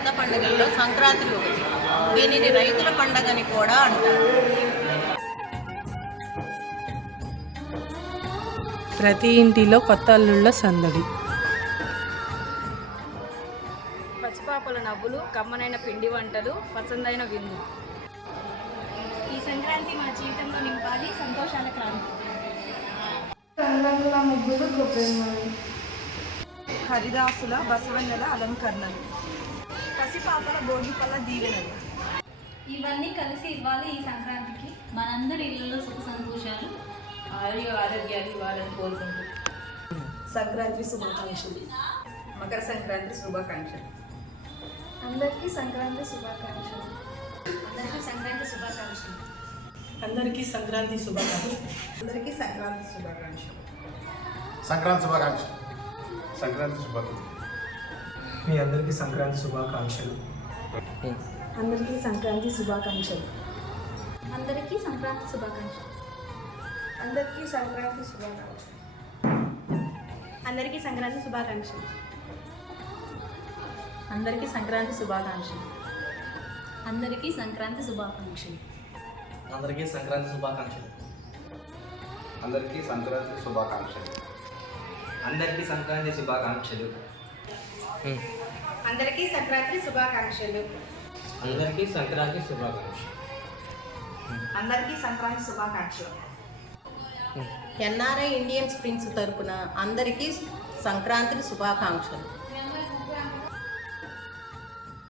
పెద్ద పండుగల్లో సంక్రాంతి ఒకటి. దీనిని రైతుల పండగని కూడా అంటారు. ప్రతి ఇంటిలో కొత్త అల్లుళ్ళ సందడి. పసిపాపల నవ్వులు, కమ్మనైన పిండి వంటలు, పసందైన విందు. ఈ సంక్రాంతి మా జీవితంలో నింపాలి సంతోషాల క్రాంతి. రంగుల ముగ్గులు గొప్పలు, హరిదాసుల బసవన్నెల అలంకరణలు, పసిపాపల భోగిపల్ల దీవెనలు. ఇవన్నీ కలిసి ఇవ్వాలి ఈ సంక్రాంతికి. మనందరి ఇళ్లలో సుఖ సంతోషాలు, ఆరోగ్యాలు ఇవ్వాలని కోరుకుంటూ సంక్రాంతి శుభాకాంక్షలు. మకర సంక్రాంతి శుభాకాంక్షలు. అందరికీ సంక్రాంతి శుభాకాంక్షలు. అందరికీ సంక్రాంతి శుభాకాంక్షలు. అందరికీ సంక్రాంతి శుభాకాంక్షలు. అందరికీ సంక్రాంతి శుభాకాంక్షలు. సంక్రాంతి శుభాకాంక్షలు. సంక్రాంతి శుభాకాంక్షలు. మీ అందరికీ సంక్రాంతి శుభాకాంక్షలు. అందరికీ సంక్రాంతి శుభాకాంక్షలు. అందరికీ సంక్రాంతి శుభాకాంక్షలు. అందరికీ సంక్రాంతి శుభాకాంక్షలు. అందరికీ సంక్రాంతి శుభాకాంక్షలు. అందరికీ సంక్రాంతి శుభాకాంక్షలు. అందరికీ సంక్రాంతి శుభాకాంక్షలు. అందరికీ సంక్రాంతి శుభాకాంక్షలు. అందరికీ సంక్రాంతి శుభాకాంక్షలు. అందరికీ సంక్రాంతి శుభాకాంక్షలు. అందరికీ సంక్రాంతి శుభాకాంక్షలు. అందరికీ సంక్రాంతి శుభాకాంక్షలు. అందరికీ సంక్రాంతి శుభాకాంక్షలు. ఎన్ఆర్ఐ ఇండియన్ స్ప్రింగ్స్ తరపున అందరికీ సంక్రాంతి శుభాకాంక్షలు.